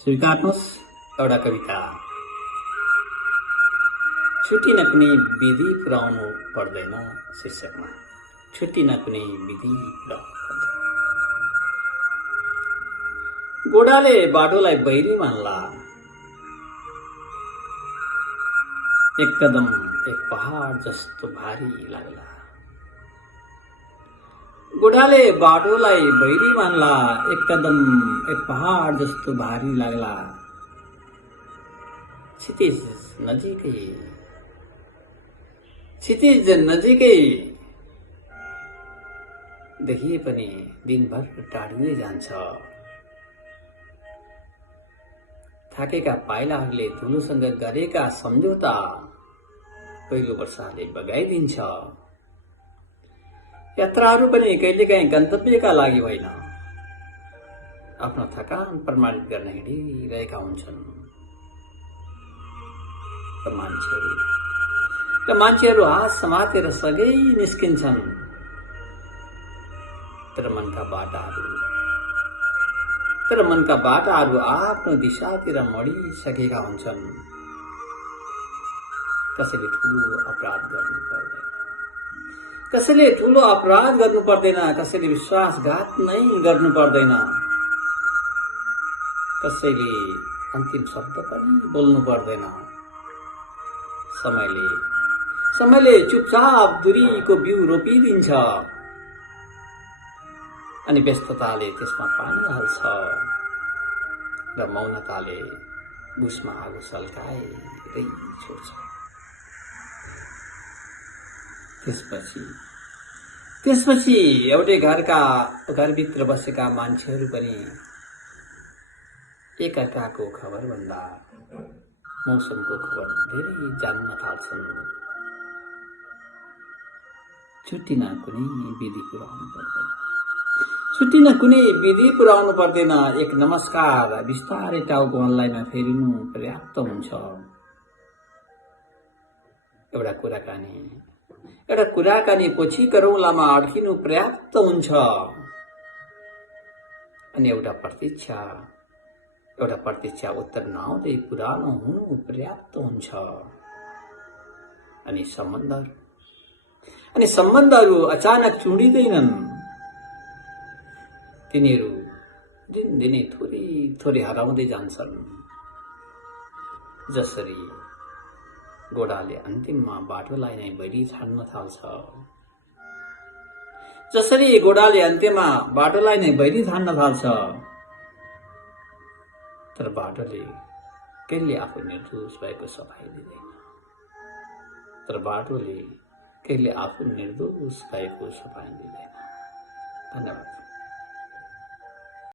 स्वीकार्नुहोस् एउटा कविता। छुट्टिन कुनै विधि पुर्याउनु पर्दैन शीर्षकमा। छुट्टिन कुनै विधि पुर्याउनु पर्दैन। गोडाले बाटोलाई बैरी मान्ला, एक कदम एक पहाड जस्तो भारी लाग्ला। गोडाले बाटोलाई बैरी मान्ला, एक कदम एक पहाड जस्तो भारी लाग्ला। क्षितिज नजिकै देखिए पनि दिनभर टाढिँदै जान्छ। थाकेका पाइलाहरूले धुलोसँग गरेका सम्झौता पहिलो वर्षाले बगाइदिन्छ। यात्राहरू पनि कहिलेकाहीँ गन्तव्यका लागि होइन, आफ्नो थकान प्रमाणित गर्न हिँडिरहेका हुन्छन्। र मान्छेहरू हात समातेर सगै निस्किन्छन्, तर मनका बाटाहरू आफ्नो दिशातिर मडिसकेका हुन्छन्। कसैले ठुलो अपराध गर्नु पर्दैन, कसैले विश्वासघात नै गर्नु पर्दैन, कसैले अन्तिम शब्द पनि बोल्नु पर्दैन। समयले चुपचाप दूरीको बिउ रोपिदिन्छ, अनि व्यस्तताले त्यसमा पानी हाल्छ, र मौनताले बुसमा आगो सल्काएरै छोड्छ। त्यसपछि एउटै घरभित्र बसेका मान्छेहरू पनि एकअर्काको खबर भन्दा मौसमको खबर धेरै जान्न थाल्छन्। छुट्टिन कुनै विधि पुर्याउनु पर्दैन। एक नमस्कार, बिस्तारै टाउको हल्लाइमा फेरिनु पर्याप्त हुन्छ। एउटा कुराकानी पछि करौलामा अड्किनु पर्याप्त हुन्छ। अनि एउटा प्रतीक्षा उत्तर नआउँदै पुरानो हुनु पर्याप्त हुन्छ। अनि सम्बन्धहरू अचानक चुडिँदैनन्, तिनीहरू दिनदिनै थोरै हराउँदै जान्छन्। जसरी गोडाले अन्तिममा बाटोलाई नै बैरी ठान्न थाल्छ, तर बाटोले कहिले आफू निर्दोष भएको सफाई दिँदैन। धन्यवाद।